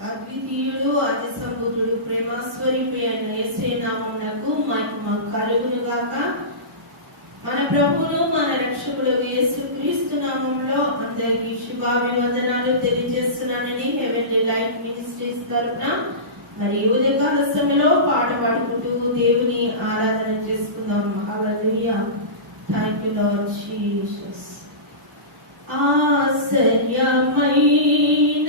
అద్వితీయుడు అతి సంబుధుడు ప్రేమాస్వరూపి అయిన యేసే నామమునకు మహిమ కలుగును గాక మన ప్రభువును మన రక్షకుడు యేసు క్రీస్తు నామంలో అందరికీ శుభాభివందనాలు తెలియజేస్తున్నానని హెవెన్లీ లైఫ్ మినిస్ట్రీస్ తరఫున మరి ఉదయకాల సమయంలో పాట పాడుకుంటూ దేవుని ఆరాధన చేసుకుందాం. Hallelujah thank you Lord Jesus ఆశ్చర్యమైన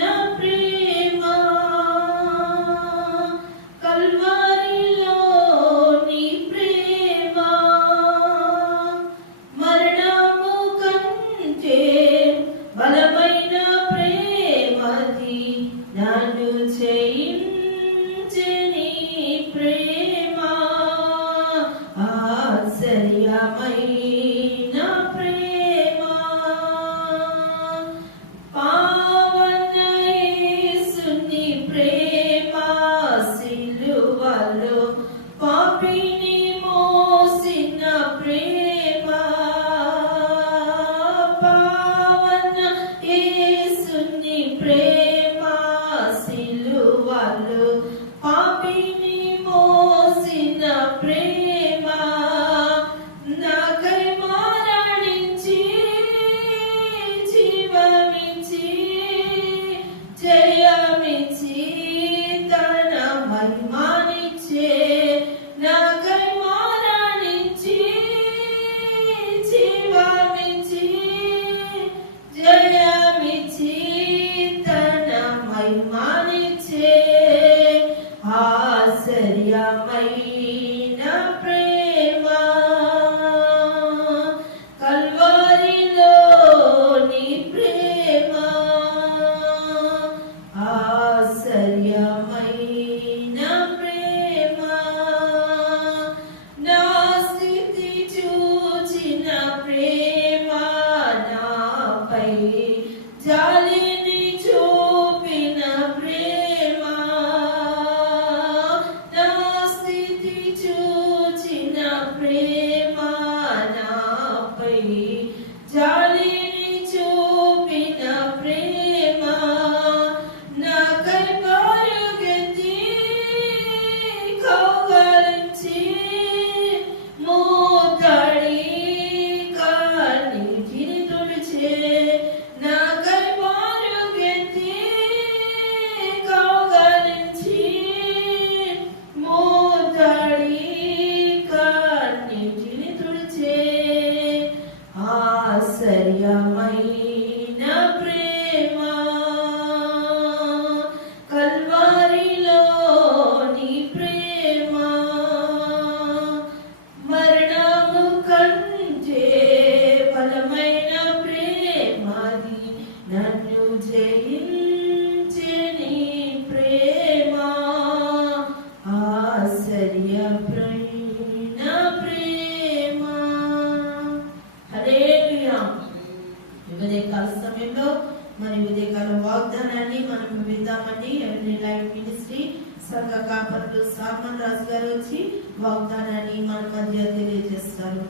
కాపర్లు రాజు గారు వచ్చి వాగ్దానాన్ని మన మధ్య తెలియజేస్తారు.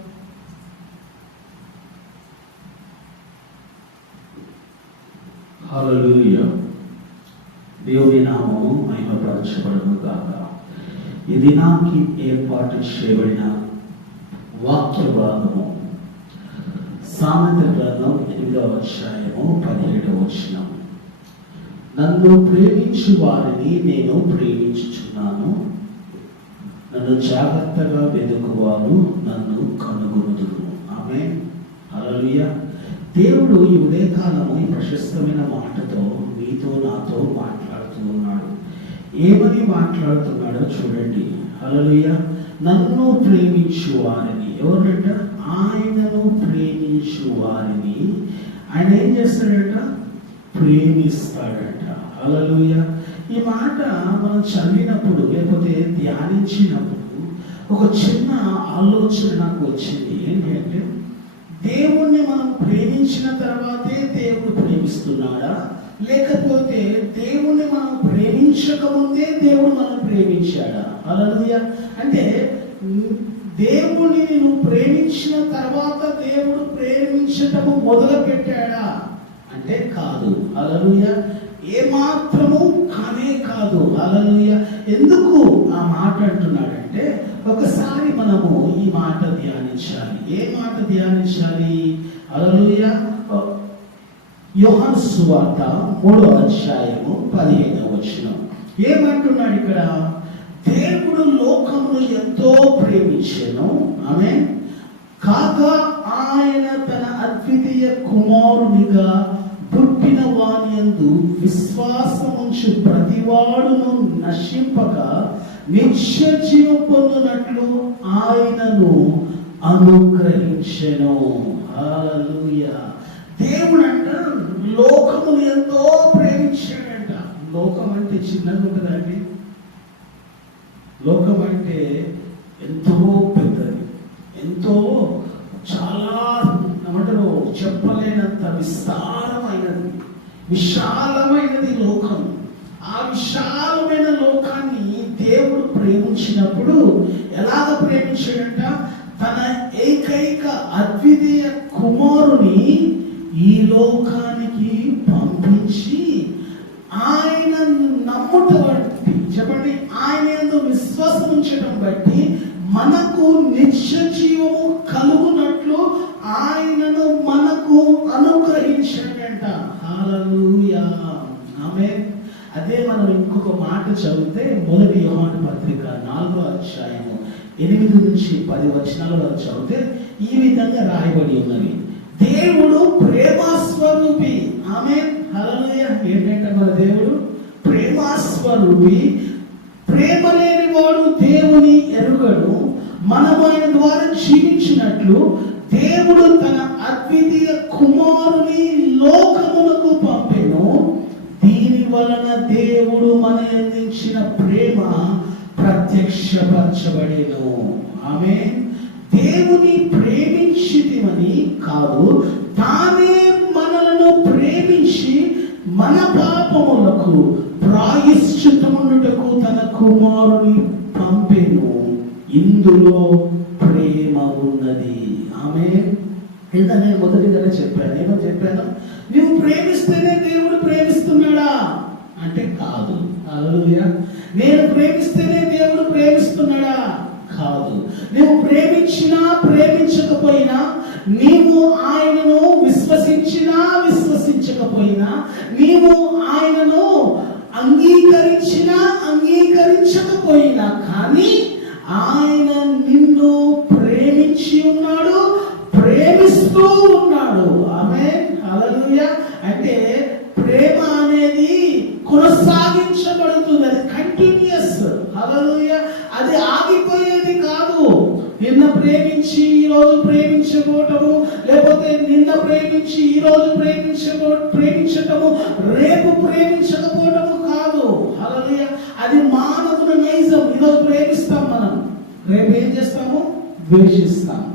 దేవుని నామము మహిమపరచబడము కాక ఈ దినానికి ఏర్పాటు చేయబడిన వాక్య భాగము సామెత గ్రంథం ఎనిమిదవ అధ్యాయము పదిహేడవ వచనం. నన్ను ప్రేమించు వారిని నేను ప్రేమించుచున్నాను. నన్ను జాగ్రత్తగా వెతుకువారు నన్ను కనుగొనుదురు. ఆమె అలలుయ దేవుడు ఈ ఉదయకాలము ఈ ప్రశస్తమైన మాటతో మీతో నాతో మాట్లాడుతూ ఉన్నాడు. ఏమని మాట్లాడుతున్నాడో చూడండి. అలలుయ నన్ను ప్రేమించు వారిని ఎవరంట? ఆయనను ప్రేమించు వారిని ఆయన ఏం చేస్తాడంట? ప్రేమిస్తాడట. హల్లెలూయ. ఈ మాట మనం చదివినప్పుడు లేకపోతే ధ్యానించినప్పుడు ఒక చిన్న ఆలోచన నాకు వచ్చింది. ఏంటి అంటే దేవుణ్ణి మనం ప్రేమించిన తర్వాతే దేవుడు ప్రేమిస్తున్నాడా? లేకపోతే దేవుణ్ణి మనం ప్రేమించకముందే దేవుడు మనం ప్రేమించాడా? అలా అంటే దేవుణ్ణి నువ్వు ప్రేమించిన తర్వాత దేవుడు ప్రేమించటము మొదలు పెట్టాడా అంటే కాదు. అలలుయ ఏమాత్రము కానే కాదు. అలలుయ ఎందుకు ఆ మాట అంటున్నాడంటే ఒకసారి మనము ఈ మాట ధ్యానించాలి. ఏ మాట ధ్యానించాలి? అలలుయ యోహన్ సువార్త మూడో అధ్యాయము పదిహేనవ వచనం. ఏమంటున్నాడు ఇక్కడ దేవుడు లోకమును ఎంతో ప్రేమించెను. ఆమె కాక ఆయన తన అద్వితీయ కుమారునిగా వానియందు విశ్వాసముంచు ప్రతివాడును నశింపక నిత్య జీవం పొందినట్లు ఆయనను అనుగ్రహించెను. హల్లెలూయా. దేవుడు అంట లోకమును ఎంతో ప్రేమించాడంట. లోకం అంటే చిన్నది ఉంటుందండి లోకం అంటే ఎంతో పెద్దది. ఎంతో చాలా ఏమంటారు చెప్పలేనంత విస్తారమైన విశాలమైనది లోకం. ఆ విశాలమైన లోకాన్ని దేవుడు ప్రేమించినప్పుడు ఎలాగ ప్రేమించాడంట? తన ఏకైక అద్వితీయ కుమారుని ఈ లోకానికి పంపించి ఆయన నమ్ముట బట్టి చెప్పండి ఆయన యందు విశ్వాసం ఉంచడం బట్టి మనకు నిత్య జీవము కలుగునట్లు ఆయనను మనకు అనుగ్రహించాడంట. హల్లెలూయా. ఆమె అదే మనం ఇంకొక మాట చదివితే మొదటి యోహాను పత్రిక నాలుగో అధ్యాయము ఎనిమిది నుంచి పది వచనాల వరకు చదివితే ఈ విధంగా రాయబడి ఉన్నవి దేవుడు ప్రేమస్వరూపి. ఆమె హల్లెలూయా. ఏంటంటే మన దేవుడు? ప్రేమస్వరూపి. ప్రేమ లేని వాడు దేవుని ఎరుగడు. మనం ఆయన ద్వారా జీవించినట్లు దేవుడు తన అద్వితీయ కుమారుని లోకమునకు పంపెను. దీని వలన దేవుడు మన అందించిన ప్రేమ ప్రత్యక్షపరచబడేను. ఆమె దేవుని ప్రేమించితిమని కాదు తానే మనలను ప్రేమించి మన పాపములకు ప్రాయశ్చితమునుటకు తన కుమారుని పంపెను. ఇందులో ఉన్నది ఆమె ఇంత నేను మొదటిగానే చెప్పాను. ఏమో చెప్పాను? నువ్వు ప్రేమిస్తేనే దేవుడు ప్రేమిస్తున్నాడా? అంటే కాదు. హల్లెలూయా. నేను ప్రేమిస్తేనే దేవుడు ప్రేమిస్తున్నాడా? కాదు. నువ్వు ప్రేమించినా ప్రేమించకపోయినా నీవు ఆయనను విశ్వసించినా విశ్వసించకపోయినా నీవు ఆయనను అంగీకరించినా అంగీకరించకపోయినా కానీ ఆయన ద్వేషిస్తాం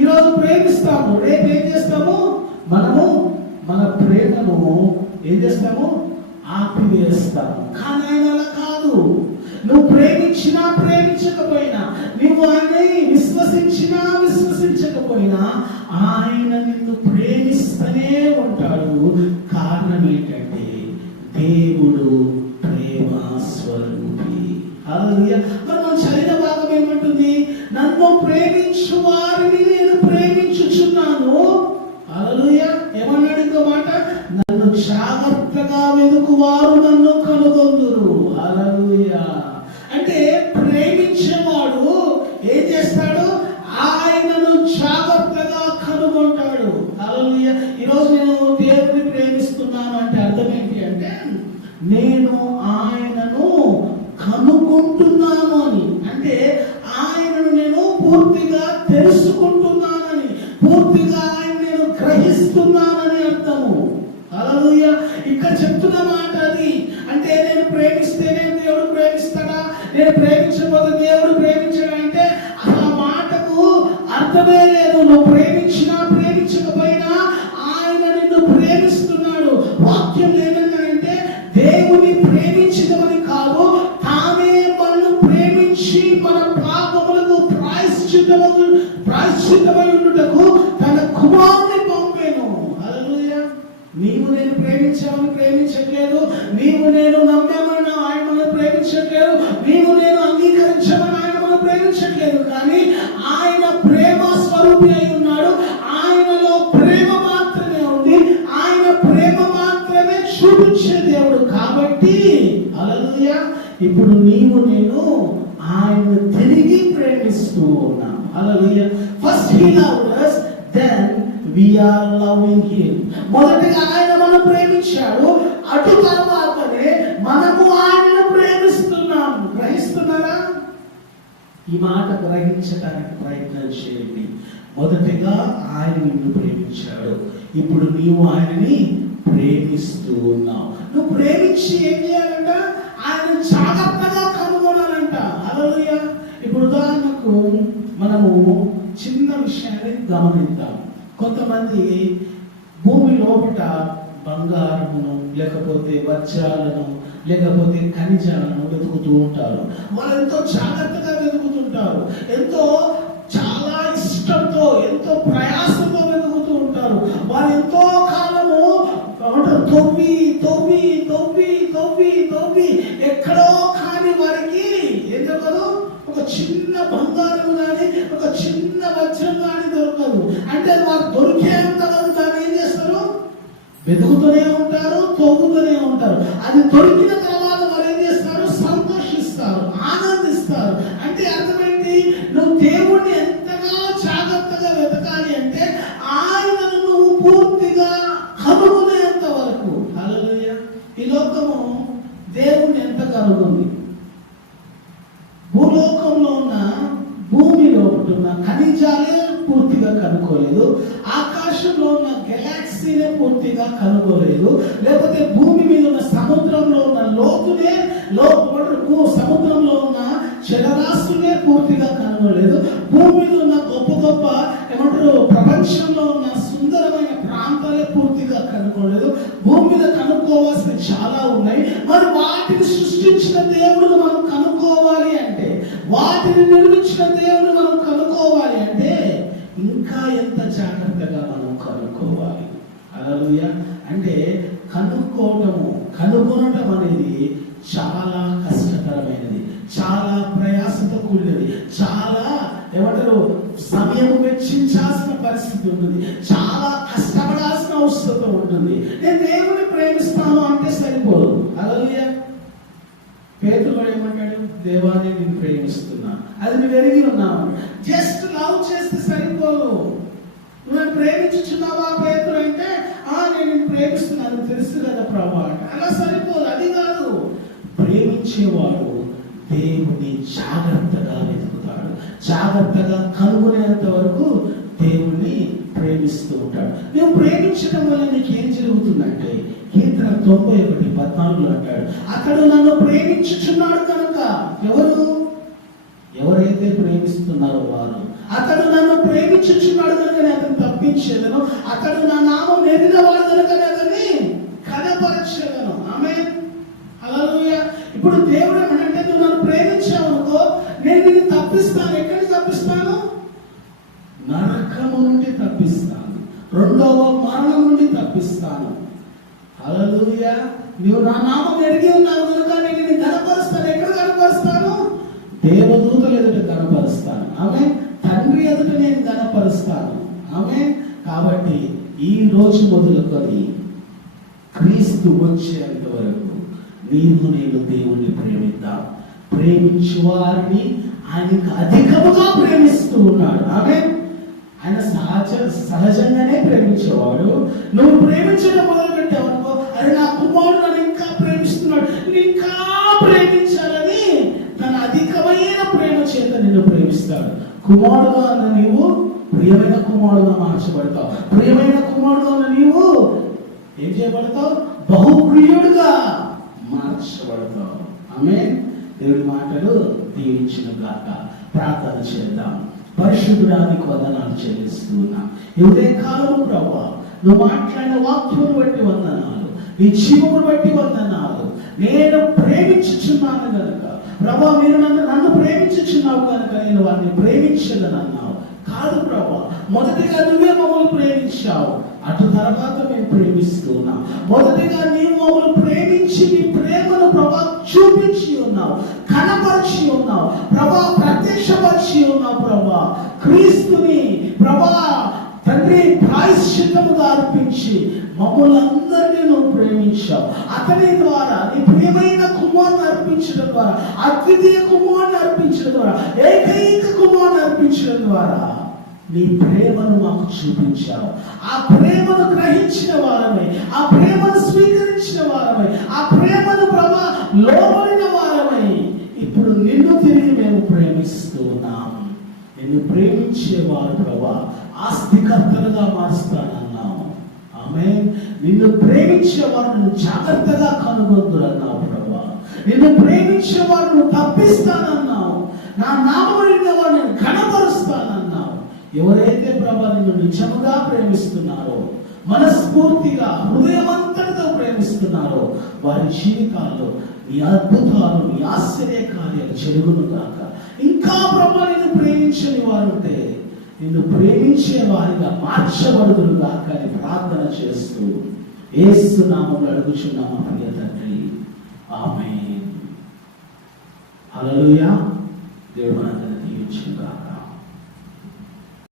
ఈరోజు ప్రేమిస్తాము. రేపు ఏం చేస్తాము? మనము మన ప్రేమను ఏం చేస్తాము? ఆపివేస్తాము. కానీ ఆయన అలా కాదు. నువ్వు ప్రేమించినా ప్రేమించకపోయినా నువ్వు ఆయన్ని విశ్వసించినా విశ్వసించకపోయినా ఆయన నిన్ను ప్రేమిస్తూనే ఉంటాడు. కారణం ఏంటంటే దేవుడు ప్రేమ స్వరూపి. మరి మనం చదివిన భాగం ఏమంటుంది? నన్ను ప్రేమించు వారిని నేను ప్రేమించుచున్నాను. అలలుయ ఏమన్నాడు ఇంకో మాట? నన్ను జాగ్రత్తగా వెనుకు వారు నన్ను కనుగొందురు. అలలుయ అంటే ప్రేమించేవాడు ఏం చేస్తాడు? ఆయనను జాగ్రత్తగా కనుగొంటాడు. అలలుయ ఈరోజు నేను దేవుడిని ప్రేమిస్తున్నాను అంటే అర్థం ఏంటి అంటే నేను ఆయనను కనుక్కుంటున్నాను వాక్యం ఏమన్నాడంటే దేవుని ప్రేమించదమని కాదు తానే మనల్ని ప్రేమించి మన పాపములకు ప్రాయశ్చిత్తము ప్రాయశ్చిత్తమై ఉండుటకు తన కుమారుని పంపాను. హల్లెలూయా. నీవు నేను ప్రేమించామని ప్రేమించట్లేదు. నీవు చూపించే దేవుడు కాబట్టి అలలుయ ఇప్పుడు నీవు నేను ఆయన తిరిగి ప్రేమిస్తూ ఉన్నాం. Hallelujah first he loved us then we are loving him మొదటిగా ఆయన మనం ప్రేమించాడు. అటు తర్వాతనే మనము ఆయనను ప్రేమిస్తున్నాం. గ్రహిస్తున్నారా? ఈ మాట గ్రహించడానికి ప్రయత్నం చేయండి. మొదటిగా ఆయన నిన్ను ప్రేమించాడు. ఇప్పుడు నీవు ఆయనని ప్రేమిస్తూ ఉన్నావు నువ్వు ప్రేమించి ఏం చేయాలంట? ఆయన జాగ్రత్తగా కనుగొనాలంట. అలలుయ ఇప్పుడు ఉదాహరణకు మనము చిన్న విషయాన్ని గమనిద్దాం. కొంతమంది భూమి లోపట బంగారమును లేకపోతే వజ్రాలను లేకపోతే ఖనిజాలను వెతుకుతూ ఉంటారు. వాళ్ళు ఎంతో జాగ్రత్తగా వెతుకుతుంటారు. ఎంతో తొవ్వి తొవ్వి ఎక్కడో కాని వారికి ఏం దొరకదు ఒక చిన్న బంగారం కానీ ఒక చిన్న వజ్రం కానీ దొరకదు. అంటే వారు దొరికేంత కాదు దాన్ని ఏం చేస్తారు? వెతుకుతూనే ఉంటారు తోగుతూనే ఉంటారు. అది దొరికిన కలుగుంది. కనుగొంది భూలోకంలో ఉన్న భూమిలో ఉంటున్న ఖనిజాలే పూర్తిగా కనుక్కోలేదు. ఆకాశంలో ఉన్న గెలాక్సీనే పూర్తిగా కనుగోలేదు లేకపోతే భూమి మీద ఉన్న సముద్రంలో ఉన్న లోతునే లోపు సముద్రంలో ఉన్న జలరాశులే పూర్తిగా కనుగోలేదు భూమి మీద ఉన్న గొప్ప గొప్ప ఏమంటారు ప్రపంచంలో ఉన్న సుందరమైన ప్రాంతాలే పూర్తిగా కనుక్కోలేదు. భూమి మీద కనుక్కోవాల్సినవి చాలా ఉన్నాయి. మరి వాటిని సృష్టించిన దేవుడు మనం కనుక్కోవాలి అంటే వాటిని నిర్మించిన దేవుడు మనం కనుక్కోవాలి అంటే ఇంకా ఎంత జాగ్రత్తగా మనం కనుక్కోవాలి? అలా అంటే కనుక్కోవటము కనుగొనటం అనేది చాలా కష్టతరమైనది చాలా ప్రయాసంతో కూడినది చాలా ఏమంటారు సమయం వెచ్చించాల్సిన పరిస్థితి ఉంటుంది చాలా కష్టపడాల్సిన అవసరం ఉంటుంది. నేను దేవుని ప్రేమిస్తాను అంటే సరిపోదు అలలుయ పేతులు ఏమంటాడు? దేవాన్ని నేను ప్రేమిస్తున్నా. అది నువ్వు ఎరిగి ఉన్నావు. జస్ట్ లవ్ చేస్తే సరిపోదు. నువ్వు నన్ను ప్రేమించుచున్నావా పేతులు అంటే ఆ నేను ప్రేమిస్తున్నాను. తెలుసు కదా ప్రభా అలా సరిపోదు. అది కాదు. ప్రేమించేవాడు దేవుని జాగ్రత్తగా వెతుకుతాడు. జాగ్రత్తగా కనుగొనేంత వరకు దేవుణ్ణి ప్రేమిస్తూ ఉంటాడు. నువ్వు ప్రేమించడం వల్ల నీకు ఏం జరుగుతుందంటే కీర్తన తొంభై ఒకటి పద్నాలుగులో అంటాడు అతడు నన్ను ప్రేమించుచున్నాడు కనుక ఎవరు? ఎవరైతే ప్రేమిస్తున్నారో వారు. అతడు నన్ను ప్రేమించుచున్నాడు కనుక నేను అతను తప్పించేదను. అతడు నా నామం ఎదిగిన వాడు కనుక నేను అతన్ని కనపరచేదను ఆమె హల్లెలూయా ఇప్పుడు దేవుడు ఏమంటే నువ్వు నన్ను ప్రేమించావు అనుకో నేను నిన్ను తప్పిస్తాను ఎక్కడికి తప్పిస్తాను నరకము నుండి తప్పిస్తాను రెండవ మరణం నుండి తప్పిస్తాను హల్లెలూయా నీవు నా నామం ఎరిగి ఉన్నావు కనుక నేను నిన్ను కనపరుస్తాను ఎక్కడ కనపరుస్తాను దేవదూతల ఎదుట కనపరుస్తాను ఆమె తండ్రి ఎదుట నేను కనపరుస్తాను ఆమె కాబట్టి ఈ రోజు మొదలుకొని క్రీస్తు వచ్చేంత వరకు నీవు నేను దేవుణ్ణి ప్రేమిద్దాం. ప్రేమించు వారిని ఆయనకు అధికముగా ప్రేమిస్తూ ఉన్నాడు. ఆమె ఆయన సహజ సహజంగానే ప్రేమించేవాడు. నువ్వు ప్రేమించడం మొదలు పెట్టావు అనుకో అరే నా కుమారుడు నన్ను ఇంకా ప్రేమిస్తున్నాడు. ఇంకా చేత నిన్ను ప్రేమిస్తాడు. కుమారుడుగా అన్న నీవు ప్రియమైన కుమారుడుగా మార్చబడతావు. ప్రియమైన కుమారుడు అన్న నీవు ఏం చేయబడతావు? బహుప్రియుడుగా మార్చబడతావు. ఆమె దేవుడి మాటలు దీవించిన గాక ప్రార్థన చేద్దాం. పరిశుద్ధుడానికి వందనాలు చెల్లిస్తూ ఉన్నాం. ఇదే కాలము ప్రభా నువ్వు మాట్లాడిన వాక్యం బట్టి వందనాలు. నీ జీవమును బట్టి వందనాలు. నేను ప్రేమించుచున్నాను కనుక ప్రభా మీరు నన్ను నన్ను ప్రేమించుచున్నావు కనుక నేను వారిని ప్రేమించదని అన్నావు కాదు ప్రభా మొదటిగా నువ్వే మమ్మల్ని ప్రేమించావు. అటు తర్వాత మేము ప్రేమిస్తున్నాం మొదటిగా నీవు మమ్మల్ని ప్రేమించి నీ ప్రేమను ప్రభా చూపించి ఉన్నావు కనపరిచి ఉన్నావు. ప్రభా ప్రత్యక్షపరిచి ఉన్నావు ప్రభా. క్రీస్తుని ప్రభా తండ్రి ప్రాయశ్చిత్తముగా అర్పించి మమ్మల్ని అందరినీ నువ్వు ప్రేమించావు. అతని ద్వారా నీ ప్రియమైన కుమారుని అర్పించడం ద్వారా అద్వితీయ కుమారుని అర్పించడం ద్వారా ఏకైక కుమారుని అర్పించడం ద్వారా నీ ప్రేమను మాకు చూపించావు. ఆ ప్రేమను గ్రహించిన వారమే ఆ ప్రేమను స్వీకరించిన వారమే ఆ ప్రేమను ప్రభా లోబడిన వారమై. ఇప్పుడు నిన్ను తిరిగి మేము ప్రేమిస్తూ ఉన్నాము నిన్ను ప్రేమించేవారు ప్రభా ఆస్తికర్తలుగా మారుస్తానన్నావు. ఆమె నిన్ను ప్రేమించే వారిని జాగ్రత్తగా కనుగొందురన్నావు ప్రభా. నిన్ను ప్రేమించే వారిని తప్పిస్తానన్నావు. నా నామరిన వారిని ఘనపరుస్తానన్నావు. ఎవరైతే ప్రభా నిన్ను నిజముగా ప్రేమిస్తున్నారో మనస్ఫూర్తిగా హృదయమంతటితో ప్రేమిస్తున్నారో వారి జీవితాల్లో నీ అద్భుతాలు నీ ఆశ్చర్య కార్యాలు జరుగును కాక ఇంకా ప్రభా నిన్ను ప్రేమించని వారు ఉంటే నిన్ను ప్రేమించే వారిగా మార్చబడుదురు కాక అని ప్రార్థన చేస్తూ ఏస్తున్నామని నామంలో అడుగుచున్నాము ప్రియ తండ్రి. ఆమె అలలుయా దేవుడు అందరినీ దీవించుగా